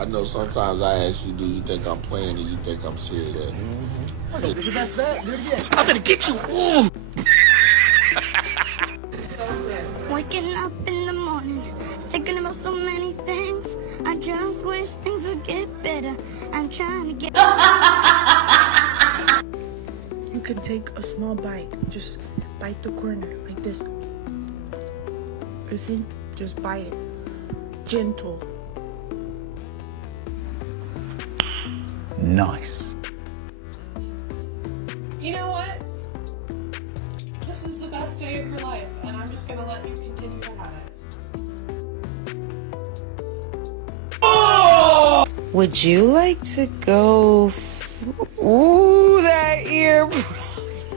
I know sometimes I ask you, do you think I'm playing and you think I'm serious? Is it that's bad? Do it again. I'm gonna get you. Ooh. Waking up in the morning, thinking about so many things. I just wish things would get better. I'm trying to get. You can take a small bite. Just bite the corner like this. You see? Just bite it. Gentle. Nice. You know what? This is the best day of your life, and I'm just gonna let you continue to have it. Would you like to go? Ooh, that ear.